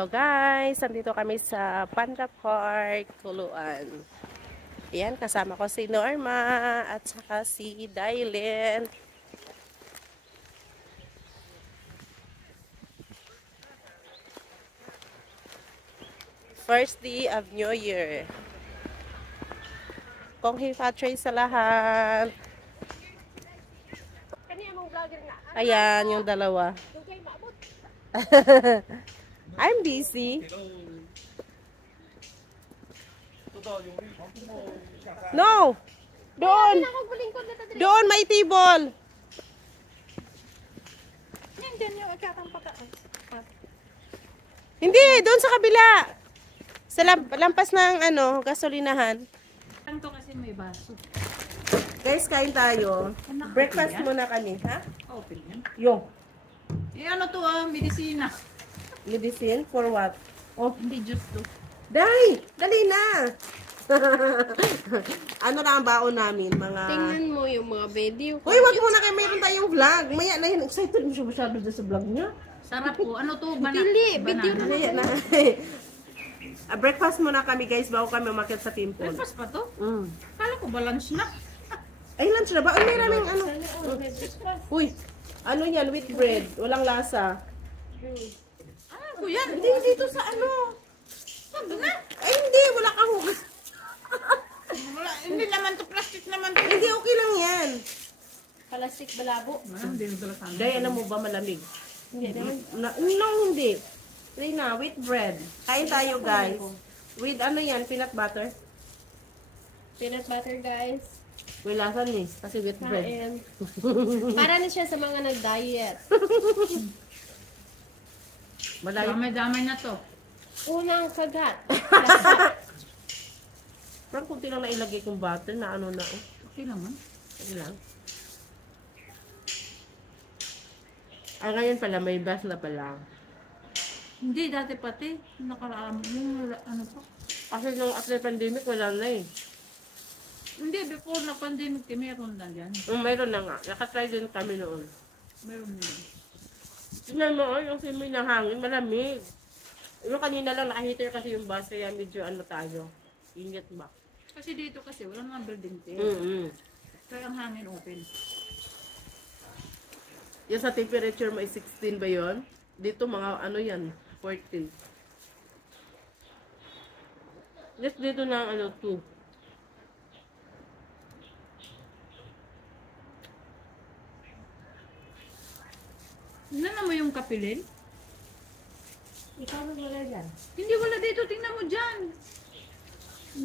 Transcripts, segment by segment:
Hello guys, nandito kami sa Panda Park, Tuluan. Ayan, kasama ko si Norma at saka si Dylan. First day of New Year. Konghi Fatray sa lahat. Ayan, yung dalawa. I'm busy. No! Doon! Doon may table! Hindi! Doon sa kabila! Sa lampas ng gasolinahan. Tanto kasi may baso. Guys, kain tayo. Breakfast muna kami, ha? Open yan. Yung. Ano to medisina. Medicine? For what? Oh, hindi juice to. Dai! Dali na! Ano na ang baon namin? Mga... Tingnan mo yung mga video. Hoy, wag muna kayo. Mayroon tayong vlog. Maya na yun. Excited mo siya masyado dyan sa vlog niya. Sarap po. Ano to? Dili, video na. Maya na. Breakfast muna kami guys bago kami umakyat sa temple. Breakfast pa to? Mm. Kala ko ba lunch na? Ay, lunch na ba? Ay, maraming ano. Uy, ano yan? With bread. Walang lasa. Ano yan? Hindi, dito sa ano. Sabi na? Ay, hindi. Wala kang hugas. Wala, hindi naman to. Plastic naman to. Hindi, okay lang yan. Plastic balabo. Hindi nagdala sa amin. Day, alam mo ba malamig? Hindi naman. No, hindi. Try na, with bread. Kain tayo, guys. With ano yan? Peanut butter? Peanut butter, guys. May lasa ni. Kasi with bread. Kain. Para na siya sa mga nag-diet. Malayo. Damay-damay na to. Unang kagat. Parang kunti lang nailagay kong butter na ano na. Oh. Okay lang man. Okay lang. Ay, ngayon pala, may bus na pala. Hindi, dati pati. Nakaraan yung ano pa. Kasi nung after pandemic, wala na eh. Hindi, before na pandemic, meron na yan. Mayroon na nga. Nakatry din kami noon. Meron na yan. Tingnan mo, oh, yung simoy ng hangin, malamig. Yung kanina lang naka-heater kasi yung bus, kaya medyo ano tayo. Ingat ba? Kasi dito kasi wala naman building tape. Kaya ang hangin open. Yung sa temperature mo ay 16 ba yun? Dito mga ano yan, 14. Yes, dito na ano, 2. Tingnan mo yung kapilin. Ikaw na wala dyan. Hindi wala dito, tingnan mo dyan.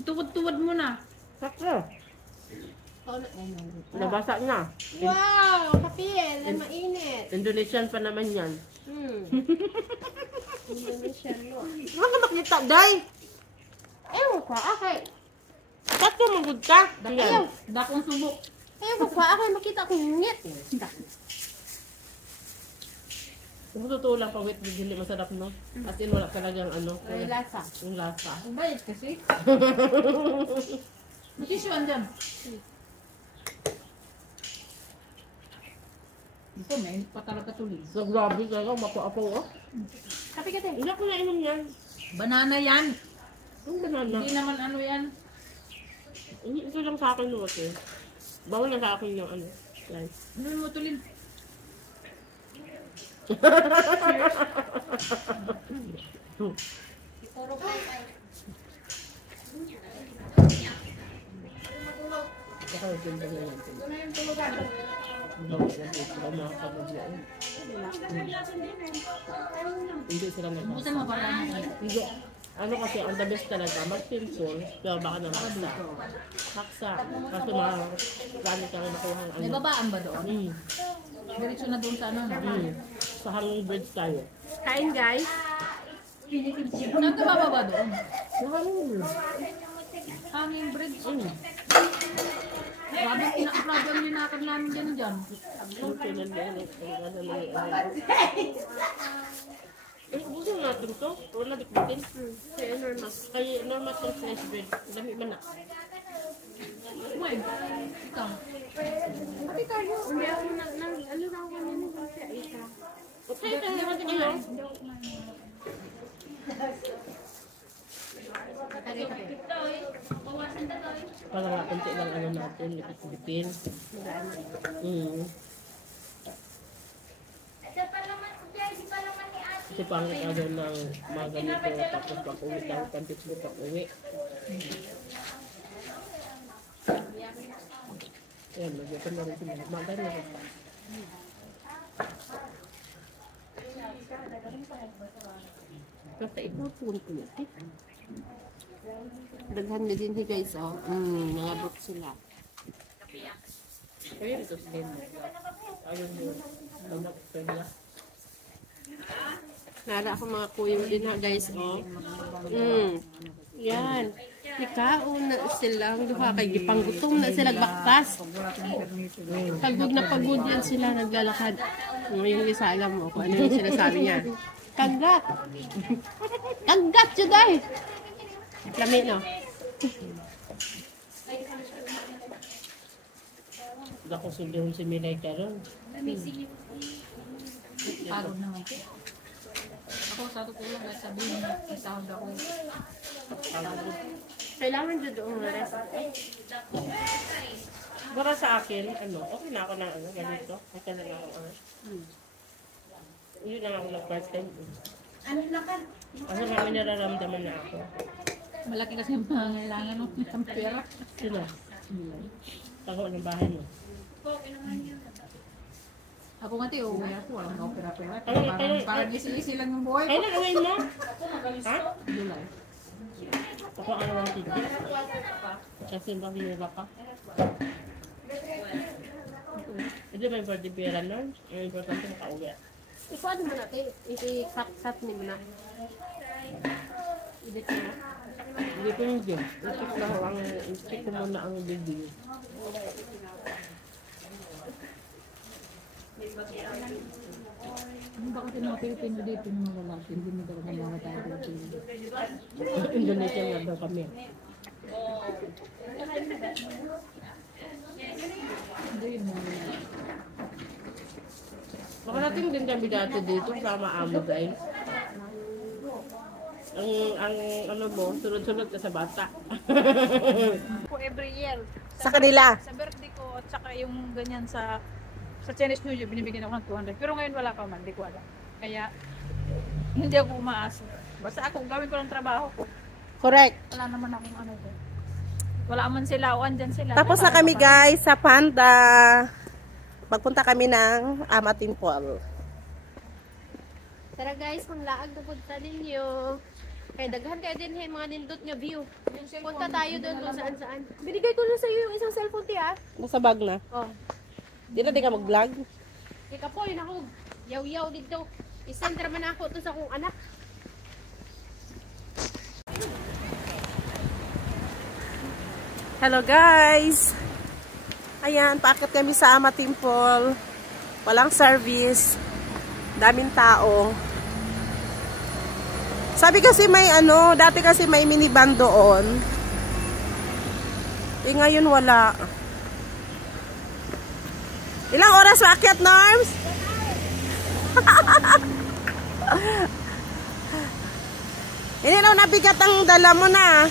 Tuwad-tuwad mo na. Sakto. Nabasa na. Wow! Kapil! Ang mainit. Indonesian pa naman yan. Indonesian mo. Ano ka makita, Day? Ewan ko, okay. Ba't ka magod ka? Ayaw. Dakong subok. Ewan ko, okay. Makita ko ngit. Kung totoo lang, pawit, hindi masarap, no? As in, wala talagang ano. May lasa. Yung lasa. Ang bayad kasi. Matisuan dyan. Ito, may pa talaga tuloy. So, grabe talaga, mapo-apo, oh. Kapi ka din. Hindi ako nainom yan. Banana yan. Yung banana. Hindi naman ano yan. Ito lang sa akin, no, okay. Bawal na sa akin yung ano. Guys. Ano mo tulin? Hindi sila Busan mo para Hindi. Ano kasi, ang the best talaga, mag-simple, pero baka na maksa. Maksa. Kasi marami kang nakuha ng may ano. babaan ba doon? Diretso na doon sa ano? Sa hanging bridge tayo. Kain, guys. Saan ka bababa doon? Sa hanging bridge. Hanging bridge. Grabe, grabe ang linakad namin dyan. Busin natin to. Wala bitbitin. Kaya enormous. Kaya enormous ng slice bread. Dami man na. Uy, ikaw. Kapi tayo. Hindi ako ano na ako nyo kasi isa. Okay, tayo naman kayo. Para nga konti lang ano natin, lipit-lipin. Kasi pangit ako ng mga ganito, tapos pag-uwi tayo, pantit mo pag-uwi. Ayan, nagyapan na rin sila. Maganda na rin pa. Kasi ito, punto na. Daghan na din guys, oh. Nangabot sila. Kaya ito sila. Ayun yun. Lamak sila. Nara ako mga kuyong din ha guys, oh. Yan. Ikaon na silang duha kay gipanggutom na sila baktas. Pagod na pagod yan sila naglalakad. Ngayong isa alam mo kung ano yung sinasabi niya. Kagat! Kagat yun dahil! Lami no? Ako sundin si Milay karon. Pagod naman. Ako sa tutulong at sabihin na isahod ako. Kailangan dyan doon rest. Para sa akin, ano, okay na ako na ano, ganito. Okay na ako ano. Yun na ako na first time. Kasi may nararamdaman na ako. Malaki kasi yung pangailangan ng pera. Sino? Ako ng bahay mo. Ako nga tayo, uwi ako. Walang na-opera-pera. Ay, Parang easy-easy lang yung buhay ko. Kailan gawin mo? Ha? July. Ako ang naman sige. Kasi bakit ka? Ito may birthday pera nun. Ang importante makauwi. Ikuan mo natin. I-cut mo na. Ibit mo na. Hindi ko yung game. I-check ko muna ang video. Ano ba kasi mga Pilipino dito yung mga lalaki? Hindi mo talaga mga tayo Pilipino. Indonesia nga daw kami. Hindi yun mga lalaki. Makarating din kami dati dito sama amo guys. Ang ano mo, sunod-sunod ka sa bata. Po every year. Sa kanila. Sa birthday ko at saka yung ganyan sa Chinese New Year, binibigyan ako ng 200. Pero ngayon wala pa man, di ko alam. Kaya hindi ako umaasa. Basta ako, gawin ko ng trabaho ko. Correct. Wala naman akong ano doon. Wala man sila o andyan sila. Tapos na kami guys sa Panda. Magpunta kami ng Amatinpol. Tara guys, kung laag pupunta ninyo. Kaya daghan kayo din mga nindot nga view. Punta tayo doon kung saan saan. Binigay ko na sa iyo yung isang cellphone ti ah. Nasa bag na? Oh. Di na di ka mag-vlog? Ika po, yun ako. Yaw-yaw dito. I-send naman ako to sa akong anak. Hello guys! Ayan, paakit kami sa Amatinpol. Walang service. Daming tao. Sabi kasi may ano, dati kasi may minivan doon. Eh ngayon wala. Ilang oras maakyat, Norms? Hindi daw nabigat ang dala mo na.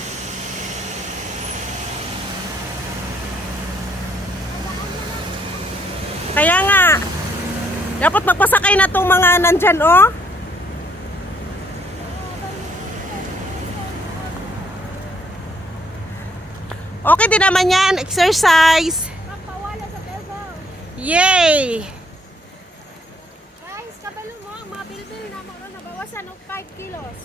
Kaya nga, dapat magpasakay na itong mga nandyan, oh. Okay din naman yan, exercise. Pampawala sa Belbo. Yay! Guys, kabalo mo, ang mga bilbil na mo nabawasan ng 5 kilos.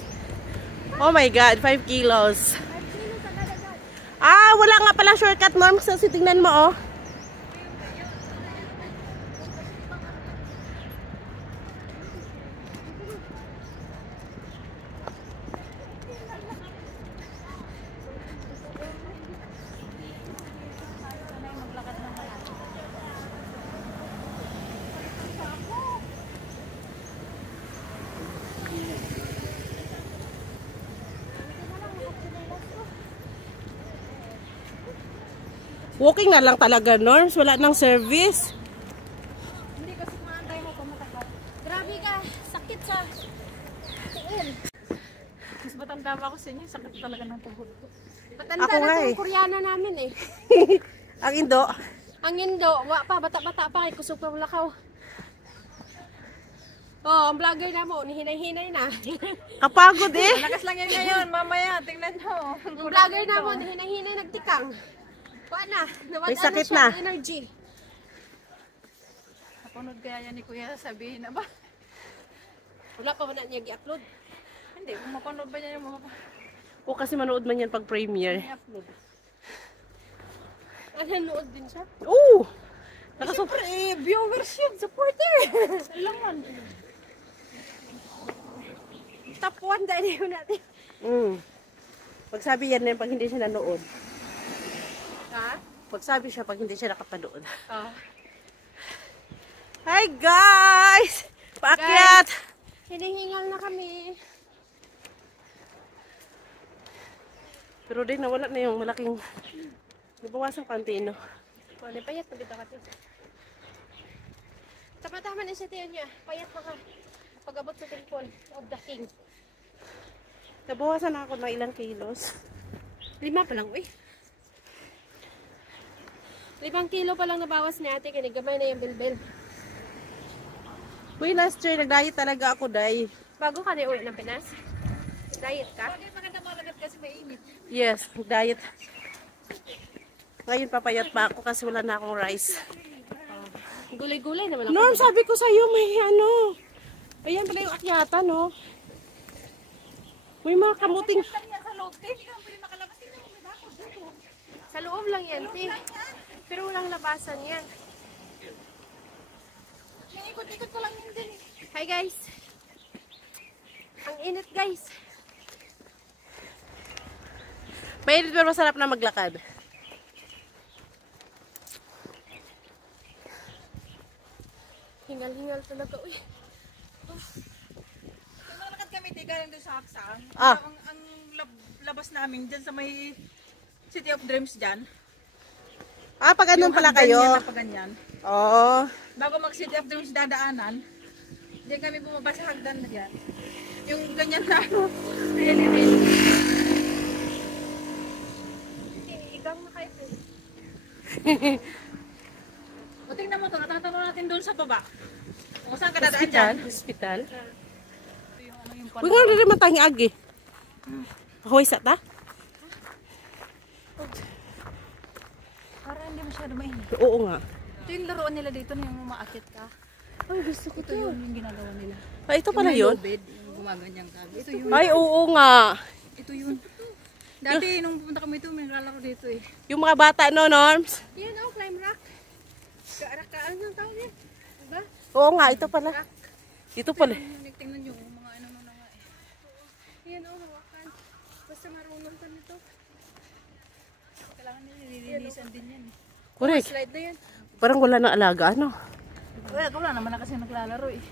Oh my God, 5 kilos. 5 kilos ang dalagan. Ah, wala nga palang shortcut, Norms. So, tingnan mo, oh. Walking na lang talaga, Norms. Wala nang service. Hindi kasi maantay mo pamatagal. Grabe ka, sakit sa tiil. Mas bata tama ko sa inyo, sakit talaga ng tuhod ko. Matanda Ako na nga itong eh. Koreana namin eh. Ang Indo. Ang Indo, wa pa, bata-bata pa, kusog pa lakaw. Oh, ang vlogger na mo, nihinay-hinay na. Kapagod eh. Malakas lang yan ngayon, mamaya, tingnan nyo. Ang vlogger na mo, nihinay-hinay, nagtikang. Wa na, nawala May sakit siya, na. energy. Napunod kaya yan ni Kuya, sabihin na ba? Wala pa ba na niya i-upload? Hindi, kung mapanood ba niya yung mga O kasi manood man yan pag premiere. i-upload. Nanonood din siya. Oo! Siyempre, viewers yun, supporter. Ilang man. Top 1 dahil yun natin. Pagsabi yan pag hindi siya nanood. Ha? Pagsabi siya pag hindi siya nakapanood. Oh. Hi guys! Paakyat! Hinihingal na kami. Pero din nawala na yung malaking nabawasan pantino. Ano, payat na bitaw ka. Tama-tama na siya tayo niya. Payat na ka. Pag-abot sa temple of the king. Nabawasan na ako ng ilang kilos. 5 pa lang, uy. 5 kilo pa lang nabawas ni ate. Kinigamay na yung bilbil. Uy, last year nag-diet talaga ako, day. Bago ka na uwi ng Pinas? Diet ka? Bakit maganda malagat kasi mainit? Yes, nag-diet. Ngayon papayat pa ako kasi wala na akong rice. Gulay-gulay naman ako. Norm, sabi ko sa'yo may ano. Ayan pala yung akyata, no? May mga kamuting. Kanya sa loob, hindi ka pwede makalabas. Tingnan mo, may bakod dito. Sa loob lang yan, te. Pero walang labasan yan. May ikot-ikot ko lang yun din. Hi guys. Ang init guys. Mainit pero masarap na maglakad. Hingal-hingal talaga. Uy. Nung nakalakad kami, galing doon sa Haksang. Ah. Ang labas namin dyan sa may City of Dreams dyan. Ah, pag andun pala hagdan kayo. yan na pa ganyan. Oo. Bago mag City of Dreams dadaanan, diyan kami bumaba sa hagdan na dyan. Yung ganyan na Igang na kayo. O tingnan mo to, natatanong natin doon sa baba. Kung saan ka dadaan dyan. Hospital. Ito yung ano yung Uy, nga rin matang agi. Ahoy sa ta? para hindi masyado mainit. Oo nga. Ito yung laruan nila dito na yung umaakit ka. Ay, gusto ko Ito yung ginagawa nila. Ay, ito pala yun. Bed, yung gumaganyan ka. Ito yun. Ay, oo nga. Ito yun. Dati nung pupunta kami ito, may naglalaro dito eh. Yung mga bata, no, Norms? Yan oh, climb rock. Kaarak-kaan yung tao yan. Diba? Oo nga, ito pala. Ito pala. Tingnan nyo, mga ano na nga eh. Yan oh, hawakan. Basta marunong ka nito. Kailangan nila nililinisan din yan eh. Correct. Slide na yan. Parang wala nang alaga, ano? Wala naman na kasi naglalaro eh.